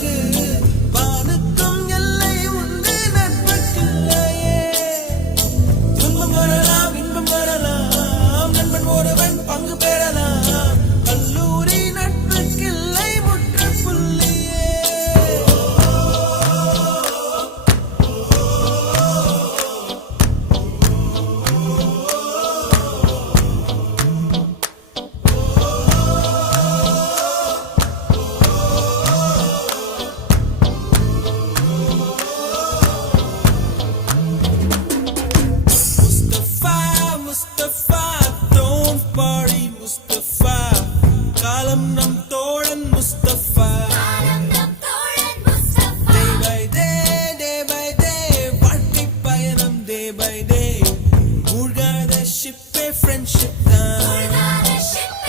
பிறகு வானுக்கும் எல்லை உண்டு நட்புக்கில்லையே. துன்பம் வரலாம் இன்பம் வரலாம் நண்பன் ஒருவன் பங்கு பெறலாம். கல்லூரி நட்புக்கில்லை முற்றுப்புள்ளியே. Mustafa, don't worry, Mustafa. Kalam